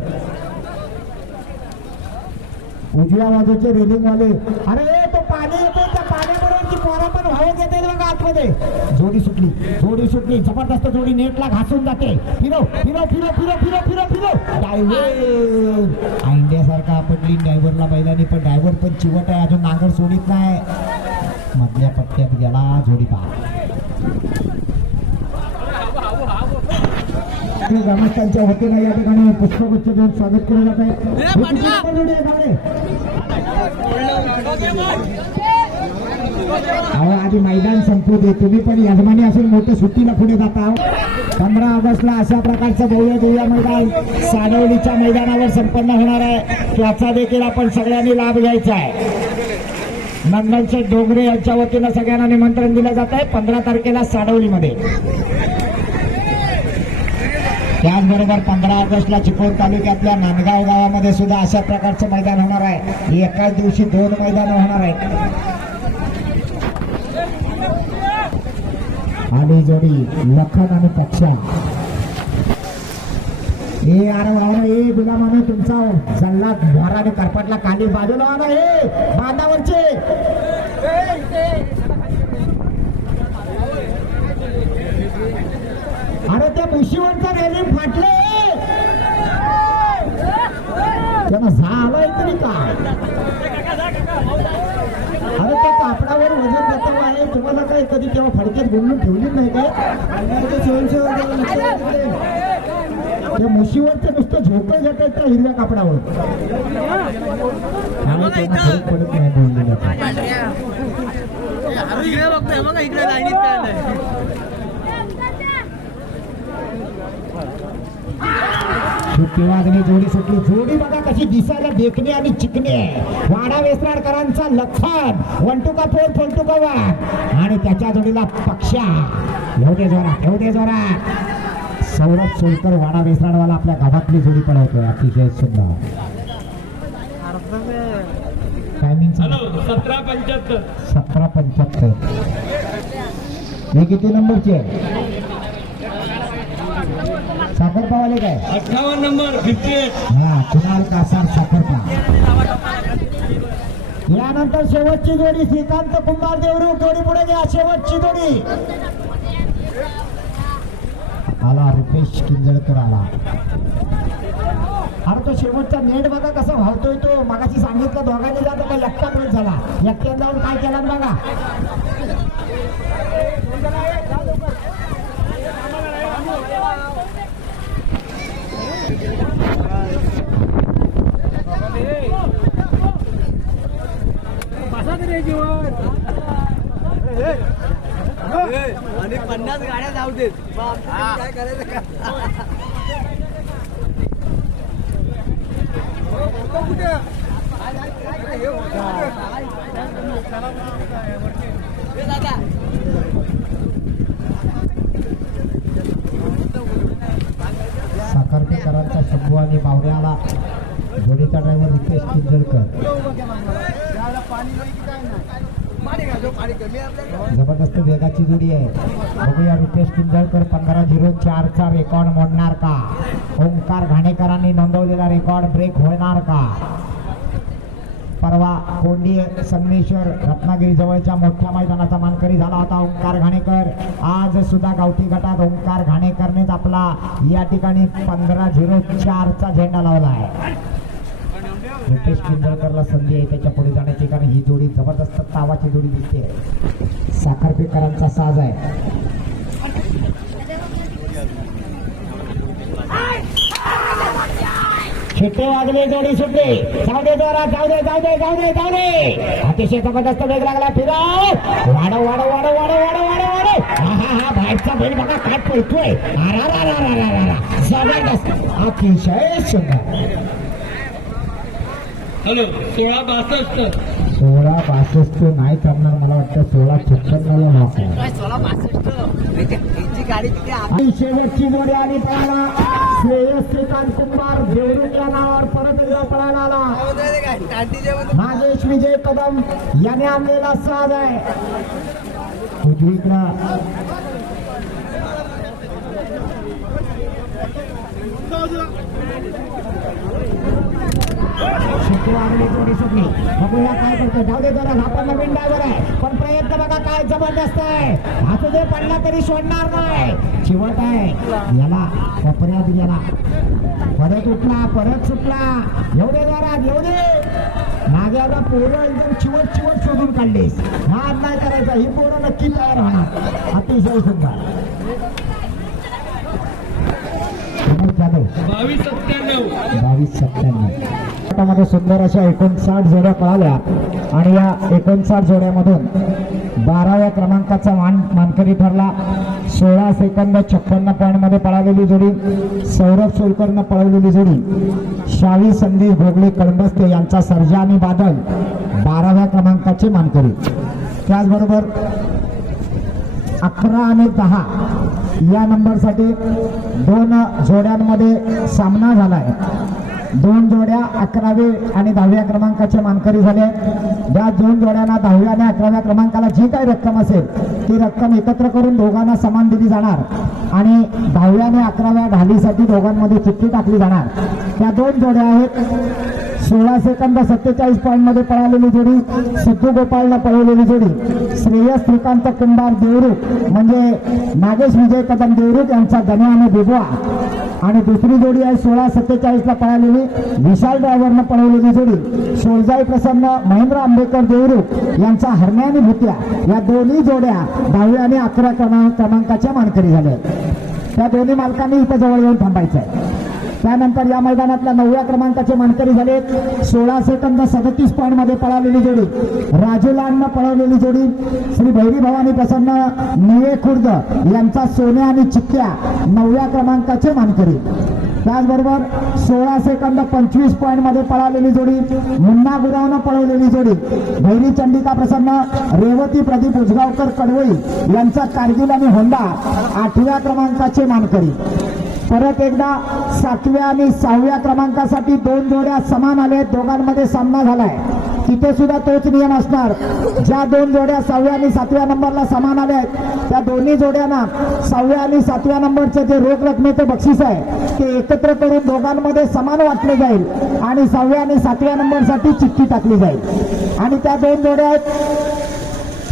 उजव्या बाजूचे रेलिंग वाले. अरे तो पाणी येतो त्या पाण्याबरोबर की पोरा पण वाहून येते बघा आतमध्ये. जोडी सुटली जबरदस्त जोडी नेटला घासून जाते. फिरो ड्रायव्हर आंड्यासारखा आपटली ड्रायव्हरला बैलांनी. पण ड्रायव्हर पण चिवट आहे अजून नांगर सोडित नाही. मधल्या पट्ट्यात गेला जोडी पा. ग्रामस्थांच्या वतीने या ठिकाणी पुष्पगुच्छ देऊन स्वागत केलं जात आहे. आधी मैदान संपू दे. तुम्ही पण यजमानी असून मोठ्या सुट्टीला पुढे जाता. 15 ऑगस्टला अशा प्रकारचं भव्य मैदान साडवलीच्या मैदानावर संपन्न होणार आहे. त्याचा देखील आपण सगळ्यांनी लाभ घ्यायचा आहे. नंदनशेठ डोंगरे यांच्या वतीनं सगळ्यांना निमंत्रण दिलं जात आहे 15 तारखेला साडवलीमध्ये. त्याचबरोबर 15 ऑगस्टला चिपळूण तालुक्यातल्या नांदगाव गावामध्ये सुद्धा अशा प्रकारचं मैदान होणार आहे. एकाच दिवशी 2 मैदान होणार आहेत. आली जोडी लखन आणि पक्षा. अरे गुलामाने तुमचा जल्ला भोराने करपटला खाली बाजूला आला. हे बांधावरचे अरे त्या मुशीवरचा रेलिंग फाटले. त्यांना झालंय तरी काय? अरे त्या कापडावर वजन देतो आहे. तुम्हाला काय कधी तेव्हा फडक्यात गुंडून ठेवली नाही काय? त्या मुशीवरचं नुसतं झोपं घेत त्या हिरव्या कापडावर. फरक पडत नाही बोललेलं. सुट्टी वाजली जोडी सुटली. जोडी बघा कशी दिसायला देखणे आणि चिकणे. वाडा वेसराडकरांचा लखन 1 टू 4 4 टू 1 आणि त्याच्या जोडीला पक्षा. एवढे जोरात सौरभ सोलकर वाडा वेसराडवाला आपल्या गावातली जोडी पळवतोय. अतिशय सुंदर. यांचा हॅलो 1775. 1775. हे किती नंबरचे आहे? साखरपावाले काय? 58 नंबर 58. हा, कुणाल कासार साखरपा. यानंतर शेवटची जोडी श्रीकांत कुंभार देवरू, जोडी पुढे घ्या. शेवटची जोडी आला, रुपेश किंजळकर आला. अरे तो शेवटचा नेट बघा कसा भावतोय तो. मागाशी सांगितलं दोघांनी जातो का एकटा मिळत झाला. एकट्यात जाऊन काय केला बघा. आणि 50 गाड्या जाऊ देत काय करायचं का? साखरपेकरांचा शंभू आणि बावऱ्याला जोडीचा ड्रायव्हर रितेश किंजळकर. जबरदस्त वेगाची जोडी आहे. बघूया रितेश किंजळकर 15:04चा रेकॉर्ड मोडणार का? ओंकार घाणेकरांनी नोंदवलेला रेकॉर्ड ब्रेक होणार का? परवा कोंडी संगमेश्वर रत्नागिरी जवळच्या मोठ्या मैदानाचा मानकरी झाला होता ओंकार घाणेकर. आज सुद्धा गावठी गटात ओंकार घाणेकरनेच आपला या ठिकाणी 15:04चा झेंडा लावला आहे. रितेश किंजळकरला संधी आहे त्याच्या पुढे जाण्याची, कारण ही जोडी जबरदस्त तावाची जोडी दिसते. साखरपेकरांचा साज आहे. शिट्टे वाजले, जोडी सुटली. जाऊ दे जोरात, जाऊ दे जाऊ दे जाऊ दे जाऊ दे. अतिशय जबरदस्त वेग लागला. फिराव, वाढव वाढव वाढव वाढव वाढव वाढव वाढव. हा हा हा, बाहेरचा बैल बघा काय पळतोय. जबरदस्त, अतिशय सुंदर. हॅलो 1662. 1662 नाही करणार, मला वाटतं 1656 वापर. 1662 गाडी तिथे आणि शेवटची जोडी आली पळाला. श्रेयस श्रीकांत कुंभार देवरुख या नावावर परत एकदा पळायला आला. नागेश विजय कदम याने आणलेला साज आहे. उजवीकडं जोडी सुटली. बघूया काय करतो. जाऊ दे जरा, आपण नवीन ड्रायव्हर आहे पण प्रयत्न बघा काय जबरदस्त आहे. असू दे, पडला तरी सोडणार नाही. चिवट आहे याला, कोपऱ्यात गेला, परत उठला, परत सुटला. येऊ दे जरा, येऊ दे. नाग्याला पोरं एकदम चिवट चिवट शोधून काढलीस. नाद नाही करायचा, ही पोरं नक्की तयार होणार. अतिशय सुंदर. 22-97 मध्ये सुंदर अशा 59 जोड्या पळाल्या आणि या 59 जोड्यामधून 12व्या क्रमांकाचा मानकरी ठरला. 16 सेकंद 56 पॉइंट मध्ये पळालेली जोडी सौरभ सोलकरनं पळवलेली जोडी शावी संदेश भोगले कळंबस्ते यांचा सर्जा आणि बादल 12व्या क्रमांकाचे मानकरी. त्याचबरोबर 11 आणि 10 या नंबरसाठी 2 जोड्यांमध्ये सामना झालाय. 2 जोड्या 11वे आणि 10व्या क्रमांकाचे मानकरी झाले. या 2 जोड्यांना 10व्या आणि 11व्या क्रमांकाला जी काही रक्कम असेल ती रक्कम एकत्र करून दोघांना समान दिली जाणार आणि 10व्या आणि 11व्या ढालीसाठी दोघांमध्ये चिठ्ठी टाकली जाणार. त्या 2 जोड्या आहेत. 16 सेकंद 47 पॉइंट मध्ये पळालेली जोडी सिद्धू गोपाळनं पळवलेली जोडी श्रेयस श्रीकांत कुंभार देवरुख म्हणजे नागेश विजय कदम देवरुख यांचा गण्या आणि बिबवा. आणि दुसरी जोडी आहे 16-47 ला पळालेली विशाल ड्रायव्हरनं पळवलेली जोडी सोळजाई प्रसन्न महेंद्र आंबेकर देवरुख यांचा हरण्या आणि भुत्या. या दोन्ही जोड्या 10व्या आणि 11 क्रमांकाच्या मानकरी झाल्या. त्या दोन्ही मालकांनी इथं जवळ येऊन थांबायचं आहे. त्यानंतर या मैदानातल्या 9व्या क्रमांकाचे मानकरी झाले. 16 सेकंद 37 पॉइंट मध्ये पळालेली जोडी राजूलांना पळवलेली जोडी श्री भैरी भवानी प्रसन्न निळे खुर्द यांचा सोन्या आणि चिक्क्या 9व्या क्रमांकाचे मानकरी. त्याचबरोबर 16 सेकंद 25 पॉइंट मध्ये पळालेली जोडी मुन्ना गुरावनं पळवलेली जोडी भैरी चंडिका प्रसन्न रेवती प्रदीप उजगावकर कडवई यांचा कारगिल आणि होंडा 8व्या क्रमांकाचे मानकरी. परत एकदा 7व्या आणि 6व्या क्रमांकासाठी 2 जोड्या समान आले. दोघांमध्ये सामना झालाय. तिथे सुद्धा तोच नियम असणार. ज्या 2 जोड्या 6व्या आणि 7व्या नंबरला समान आल्या आहेत त्या दोन्ही जोड्यांना 6व्या आणि 7व्या नंबरचं जे रोख रकमेचं बक्षीस आहे ते एकत्र करून दोघांमध्ये समान वाटले जाईल आणि 6व्या आणि 7व्या नंबरसाठी चिठ्ठी टाकली जाईल. आणि त्या 2 जोड्या आहेत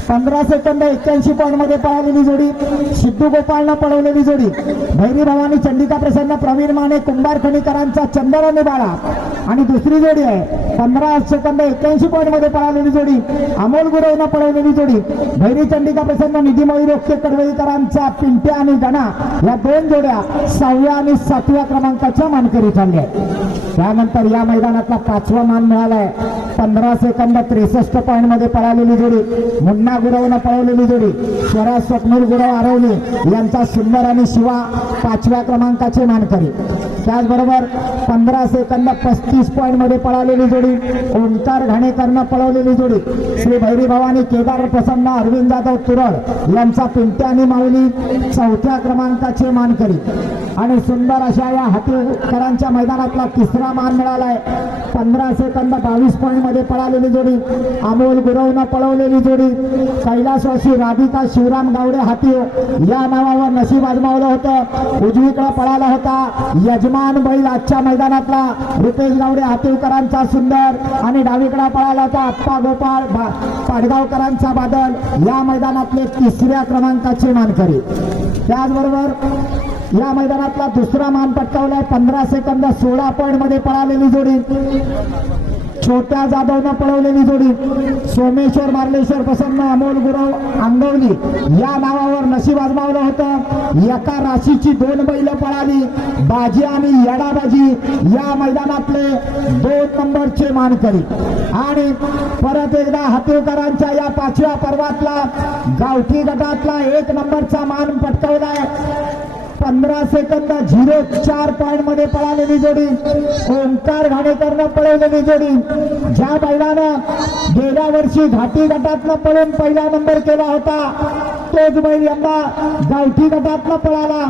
15 सेकंद 81 पॉईंट मध्ये पळालेली जोडी, सिद्धू गोपाळनं पळवलेली जोडी, भैरी भवानी चंडिका प्रसन्न प्रवीण माने कुंभार खणीकरांचा चंदन आणि बाळा. आणि दुसरी जोडी आहे 15 सेकंद 81 पॉईंट मध्ये पळालेली जोडी, अमोल गुरवनं पळवलेली जोडी, भैरी चंडिका प्रसन्न निधी मयूरोक्ते कडवईकरांचा पिंट्या आणि गणा. या 2 जोड्या 6व्या आणि 7व्या क्रमांकाच्या मानकरी ठरल्या. त्यानंतर या मैदानातला 5वा मान मिळालाय 15 सेकंद 63 पॉईंट मध्ये पळालेली जोडी, मुन्ना गुरवनं पळवलेली जोडी, स्वराज स्वप्नील गुरव आरवली यांचा सुंदर आणि शिवा 5व्या क्रमांकाचे मानकरी. त्याचबरोबर 15 सेकंद 35 पॉईंट मध्ये पळालेली जोडी, ओंकार घाणेकरनं पळवलेली जोडी, श्री भैरी भवानी केदार प्रसन्न अरविंद जाधव तुरळ यांचा पिंट्या आणि माऊली 4थ्या क्रमांकाचे मानकरी. आणि सुंदर अशा या हातीकरांच्या मैदानातला 3रा मान मिळालाय 15 सेकंद 22 पॉईंट मध्ये पळालेली जोडी, अमोल गुरवनं पळवलेली जोडी, कैलासवासी राधिका शिवराम गावडे हाती या नावावर नशीब आजमावलं होतं. उजवीकडे पळाला होता यजमान बैल आजच्या मैदानातला रुपेश गावडे हातीवकरांचा सुंदर आणि डावीकडे पळाला होता अप्पा गोपाळ पाडगावकरांचा बादल या मैदानातले 3ऱ्या क्रमांकाचे मानकरी. त्याचबरोबर या मैदानातला 2रा मान पटकावलाय 15 सेकंद 16 पॉईंट मध्ये पळालेली जोडी, छोट्या जाधवनं पळवलेली जोडी, सोमेश्वर मार्लेश्वर प्रसन्न अमोल गुरव आंगवली या नावावर नशीब आजमावलं होतं. एका राशीची 2 बैल पळाली, बाजी आणि येडाबाजी या मैदानातले 2 नंबरचे मानकरी. आणि परत एकदा हातीवकरांच्या या 5व्या पर्वातला गावठी गटातला 1 नंबरचा मान पटकावलाय 15 सेकंद 04 पॉईंट मध्ये पळालेली जोडी, ओंकार घाणेकरनं पळवलेली जोडी. ज्या बैलानं गेल्या वर्षी घाटी गटातनं पळून पहिला नंबर केला होता तोच बैल यंदा गावठी गटातनं पळाला.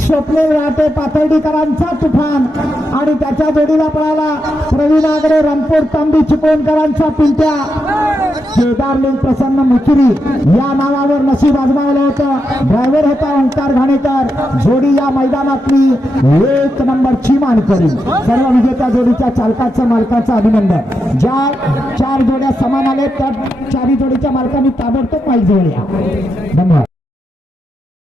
स्वप्नील राटे पाथर्डीकरांचा तुफान आणि त्याच्या जोडीला पळाला प्रवीण आगरे रामपूर तांबी चिपळूणकरांचा पिंट्या. केदारलिंग प्रसन्न मुचुरी या नावावर नशीब आजमावलं होतं. ड्रायव्हर होता ओंकार घाणेकर. जोडी या मैदानातली 1 नंबरची मानकरी. सर्व विजेत्या जोडीच्या चालकाचं मालकाचं अभिनंदन. ज्या 4 जोड्या समान आल्या त्या 4 जोडीच्या मालकांनी ताबडतोब माहीत जोडल्या. धन्यवाद.